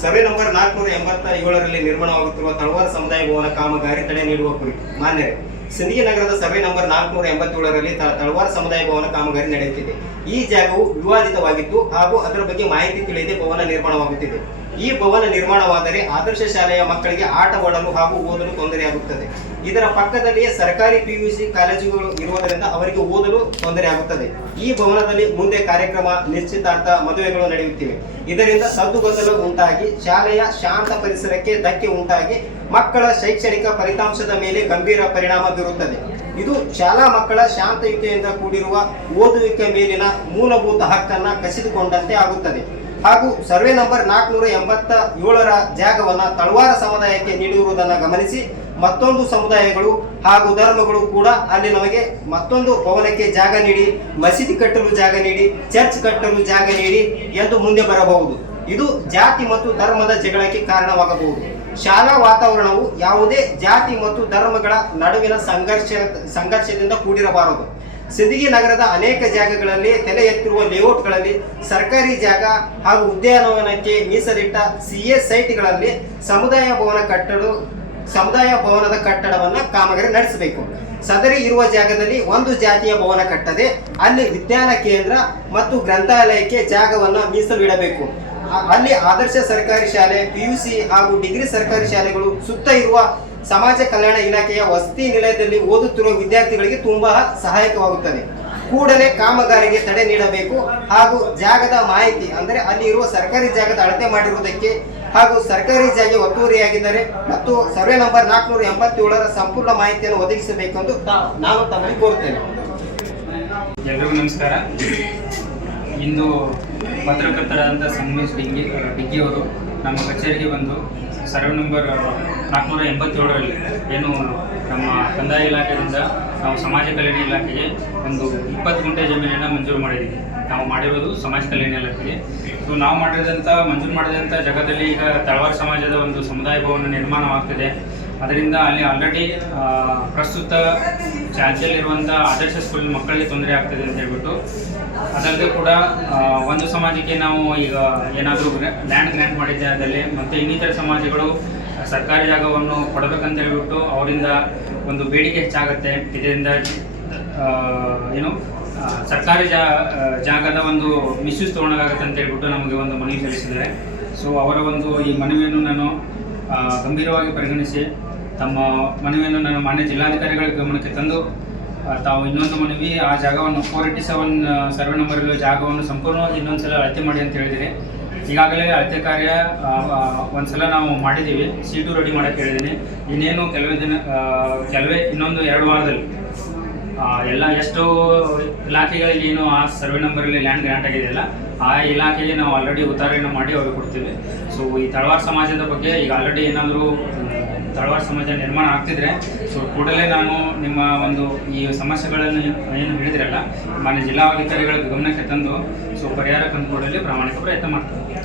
Survey number 487ರಲ್ಲಿ ನಿರ್ಮಾಣವಾಗುತ್ತಿರುವ ತಳವಾರ ಸಮುದಾಯ ಭವನ ಕಾಮಗಾರಿ ತಡೆ ನೀಡುವ ಕುರಿತು ಮಾನ್ಯರೇ, ಸಿಂದಗಿ ನಗರದ ಸರ್ವೆ ನಂಬರ್ 487ರಲ್ಲಿ ತಳವಾರ ಸಮುದಾಯ ಭವನ ಕಾಮಗಾರಿ ನಡೆಯುತ್ತಿದೆ. ಈ ಜಾಗವು ವಿವಾದಿತವಾಗಿದ್ದು ಹಾಗೂ ಅದರ ಬಗ್ಗೆ ಮಾಹಿತಿ ತಿಳಿಯದೆ ಭವನ ನಿರ್ಮಾಣವಾಗುತ್ತಿದೆ. ಈ ಭವನ ನಿರ್ಮಾಣವಾದರೆ ಆದರ್ಶ ಶಾಲೆಯ ಮಕ್ಕಳಿಗೆ ಆಟವಾಡಲು ಹಾಗೂ ಓದಲು ತೊಂದರೆಯಾಗುತ್ತದೆ. ಇದರ ಪಕ್ಕದಲ್ಲಿಯೇ ಸರ್ಕಾರಿ PUC ಕಾಲೇಜುಗಳು ಇರುವುದರಿಂದ ಅವರಿಗೆ ಓದಲು ತೊಂದರೆಯಾಗುತ್ತದೆ. ಈ ಭವನದಲ್ಲಿ ಮುಂದೆ ಕಾರ್ಯಕ್ರಮ, ನಿಶ್ಚಿತಾರ್ಥ, ಮದುವೆಗಳು ನಡೆಯುತ್ತಿವೆ. ಇದರಿಂದ ಸದ್ದುಗದ್ದಲ ಉಂಟಾಗಿ ಶಾಲೆಯ ಶಾಂತ ಪರಿಸರಕ್ಕೆ ಧಕ್ಕೆ ಉಂಟಾಗಿ ಮಕ್ಕಳ ಶೈಕ್ಷಣಿಕ ಫಲಿತಾಂಶದ ಮೇಲೆ ಗಂಭೀರ ಪರಿಣಾಮ ಬೀರುತ್ತದೆ. ಇದು ಶಾಲಾ ಮಕ್ಕಳ ಶಾಂತಯುತೆಯಿಂದ ಕೂಡಿರುವ ಓದುವಿಕೆ ಮೇಲಿನ ಮೂಲಭೂತ ಹಕ್ಕನ್ನು ಕಸಿದುಕೊಂಡಂತೆ ಆಗುತ್ತದೆ. ಹಾಗೂ ಸರ್ವೆ ನಂಬರ್ 487ರ ಜಾಗವನ್ನು ತಳವಾರ ಸಮುದಾಯಕ್ಕೆ ನೀಡಿರುವುದನ್ನು ಗಮನಿಸಿ ಮತ್ತೊಂದು ಸಮುದಾಯಗಳು ಹಾಗೂ ಧರ್ಮಗಳು ಕೂಡ ಅಲ್ಲಿ ನಮಗೆ ಮತ್ತೊಂದು ಭವನಕ್ಕೆ ಜಾಗ ನೀಡಿ, ಮಸೀದಿ ಕಟ್ಟಲು ಜಾಗ ನೀಡಿ, ಚರ್ಚ್ ಕಟ್ಟಲು ಜಾಗ ನೀಡಿ ಎಂದು ಮುಂದೆ ಬರಬಹುದು. ಇದು ಜಾತಿ ಮತ್ತು ಧರ್ಮದ ಜಗಳಕ್ಕೆ ಕಾರಣವಾಗಬಹುದು. ಶಾಲಾ ವಾತಾವರಣವು ಯಾವುದೇ ಜಾತಿ ಮತ್ತು ಧರ್ಮಗಳ ನಡುವಿನ ಸಂಘರ್ಷದಿಂದ ಕೂಡಿರಬಾರದು. ಸಿಂದಗಿ ನಗರದ ಅನೇಕ ಜಾಗಗಳಲ್ಲಿ ತಲೆ ಎತ್ತಿರುವ ಲೇಔಟ್ಗಳಲ್ಲಿ ಸರ್ಕಾರಿ ಜಾಗ ಹಾಗೂ ಉದ್ಯಾನವನಕ್ಕೆ ಮೀಸಲಿಟ್ಟ CA ಸೈಟ್ಗಳಲ್ಲಿ ಸಮುದಾಯ ಭವನದ ಕಟ್ಟಡವನ್ನು ಕಾಮಗಾರಿ ನಡೆಸಬೇಕು. ಸದರಿ ಇರುವ ಜಾಗದಲ್ಲಿ ಒಂದು ಜಾತಿಯ ಭವನ ಕಟ್ಟದೆ ಅಲ್ಲಿ ವಿಜ್ಞಾನ ಕೇಂದ್ರ ಮತ್ತು ಗ್ರಂಥಾಲಯಕ್ಕೆ ಜಾಗವನ್ನು ಮೀಸಲಿಡಬೇಕು. ಅಲ್ಲಿ ಆದರ್ಶ ಸರ್ಕಾರಿ ಶಾಲೆ, PUC ಹಾಗೂ ಡಿಗ್ರಿ ಸರ್ಕಾರಿ ಶಾಲೆಗಳು ಸುತ್ತ ಇರುವ ಸಮಾಜ ಕಲ್ಯಾಣ ಇಲಾಖೆಯ ವಸತಿ ನಿಲಯದಲ್ಲಿ ಓದುತ್ತಿರುವ ವಿದ್ಯಾರ್ಥಿಗಳಿಗೆ ತುಂಬಾ ಸಹಾಯಕವಾಗುತ್ತದೆ. ಕೂಡಲೇ ಕಾಮಗಾರಿಗೆ ತಡೆ ನೀಡಬೇಕು ಹಾಗೂ ಜಾಗದ ಮಾಹಿತಿ ಅಂದರೆ ಅಲ್ಲಿ ಇರುವ ಸರ್ಕಾರಿ ಜಾಗದ ಅಳತೆ ಮಾಡಿರುವುದಕ್ಕೆ ಹಾಗೂ ಸರ್ಕಾರಿ ಜಾಗ ಒತ್ತುವರಿಯಾಗಿದ್ದರೆ ಮತ್ತು ಸರ್ವೆ ನಂಬರ್ 487ರ ಸಂಪೂರ್ಣ ಮಾಹಿತಿಯನ್ನು ಒದಗಿಸಬೇಕೆಂದು ನಾನು ತಮ್ಮಲ್ಲಿ ಕೋರುತ್ತೇನೆ. ಎಲ್ಲರಿಗೂ ನಮಸ್ಕಾರ. ಇಂದು ಪತ್ರಕರ್ತರಾದಂಥ ಸಂಗಮೇಶ್ ಡಿಗ್ಗಿ ಅವರು ನಮ್ಮ ಕಚೇರಿಗೆ ಬಂದು ಸರ್ವೆ ನಂಬರ್ 487ರಲ್ಲಿ ಏನು ನಮ್ಮ ಕಂದಾಯ ಇಲಾಖೆಯಿಂದ ನಾವು ಸಮಾಜ ಕಲ್ಯಾಣ ಇಲಾಖೆಗೆ ಒಂದು 20 ಗುಂಟೆ ಜಮೀನನ್ನು ಮಂಜೂರು ಮಾಡಿದ್ದೀವಿ. ನಾವು ಮಾಡಿರೋದು ಸಮಾಜ ಕಲ್ಯಾಣ ಇಲಾಖೆಗೆ. ಸೊ ನಾವು ಮಂಜೂರು ಮಾಡಿದಂಥ ಜಾಗದಲ್ಲಿ ಈಗ ತಳವಾರ ಸಮಾಜದ ಒಂದು ಸಮುದಾಯ ಭವನ ನಿರ್ಮಾಣವಾಗ್ತಿದೆ. ಅದರಿಂದ ಅಲ್ಲಿ ಆಲ್ರೆಡಿ ಪ್ರಸ್ತುತ ಚಾಲ್ತಿಯಲ್ಲಿರುವಂಥ ಆದರ್ಶ ಸ್ಕೂಲ್ ಮಕ್ಕಳಿಗೆ ತೊಂದರೆ ಆಗ್ತದೆ ಅಂತ ಹೇಳ್ಬಿಟ್ಟು, ಅದಲ್ಲದೆ ಕೂಡ ಒಂದು ಸಮಾಜಕ್ಕೆ ನಾವು ಈಗ ಏನಾದರೂ ಲ್ಯಾಂಡ್ ಗ್ರ್ಯಾಂಟ್ ಮಾಡಿದ್ದೆ ಅದರಲ್ಲಿ ಮತ್ತು ಇನ್ನಿತರ ಸಮಾಜಗಳು ಸರ್ಕಾರಿ ಜಾಗವನ್ನು ಕೊಡಬೇಕಂತ ಹೇಳ್ಬಿಟ್ಟು ಅವರಿಂದ ಒಂದು ಬೇಡಿಕೆ ಹೆಚ್ಚಾಗುತ್ತೆ. ಇದರಿಂದ ಸರ್ಕಾರಿ ಜಾಗದ ಒಂದು ಮಿಸ್ಯೂಸ್ ತೊಗೊಳಗಾಗುತ್ತೆ ಅಂತ ಹೇಳ್ಬಿಟ್ಟು ನಮಗೆ ಒಂದು ಮನವಿ ಸಲ್ಲಿಸಿದ್ದಾರೆ. ಸೊ ಅವರ ಒಂದು ಈ ಮನವಿಯನ್ನು ನಾನು ಗಂಭೀರವಾಗಿ ಪರಿಗಣಿಸಿ ತಮ್ಮ ಮನವಿಯನ್ನು ನಾನು ಮಾನ್ಯ ಜಿಲ್ಲಾಧಿಕಾರಿಗಳ ಗಮನಕ್ಕೆ ತಂದು ತಾವು ಇನ್ನೊಂದು ಮನವಿ ಆ ಜಾಗವನ್ನು 487 ಸರ್ವೆ ನಂಬರ್ ಜಾಗವನ್ನು ಸಂಪೂರ್ಣವಾಗಿ ಇನ್ನೊಂದು ಅಳತೆ ಮಾಡಿ ಅಂತ ಹೇಳಿದರೆ, ಈಗಾಗಲೇ ಅಳತೆ ಕಾರ್ಯ ಒಂದ್ಸಲ ನಾವು ಮಾಡಿದ್ದೀವಿ. C2 ರೆಡಿ ಮಾಡೋಕ್ಕೆ ಹೇಳಿದ್ದೀನಿ. ಇನ್ನೇನು ಕೆಲವೇ ಇನ್ನೊಂದು 2 ವಾರದಲ್ಲಿ ಎಲ್ಲ ಎಷ್ಟು ಇಲಾಖೆಗಳಲ್ಲಿ ಏನು ಆ ಸರ್ವೆ ನಂಬರಲ್ಲಿ ಲ್ಯಾಂಡ್ ಗ್ರ್ಯಾಂಟ್ ಆಗಿದೆಯಲ್ಲ ಆ ಇಲಾಖೆಗೆ ನಾವು ಆಲ್ರೆಡಿ ಉತ್ತಾರಣೆ ಮಾಡಿ ಅವ್ರಿಗೆ ಕೊಡ್ತೀವಿ. ಸೊ ಈ ತಳವಾರ ಸಮಾಜದ ಬಗ್ಗೆ ಈಗ ಆಲ್ರೆಡಿ ಏನಾದರೂ ತಳವಾರ ಸಮಾಜ ನಿರ್ಮಾಣ ಆಗ್ತಿದ್ರೆ ಸೊ ಕೂಡಲೇ ನಾನು ನಿಮ್ಮ ಒಂದು ಈ ಸಮಸ್ಯೆಗಳನ್ನು ಏನು ಹೇಳಿದ್ರಲ್ಲ ಮಾನ್ಯ ಜಿಲ್ಲಾಧಿಕಾರಿಗಳ ಗಮನಕ್ಕೆ ತಂದು ಸೊ ಪರಿಹಾರ ಕಂಡುಕೊಳ್ಳಲು ಪ್ರಾಮಾಣಿಕ ಪ್ರಯತ್ನ ಮಾಡ್ತೀನಿ.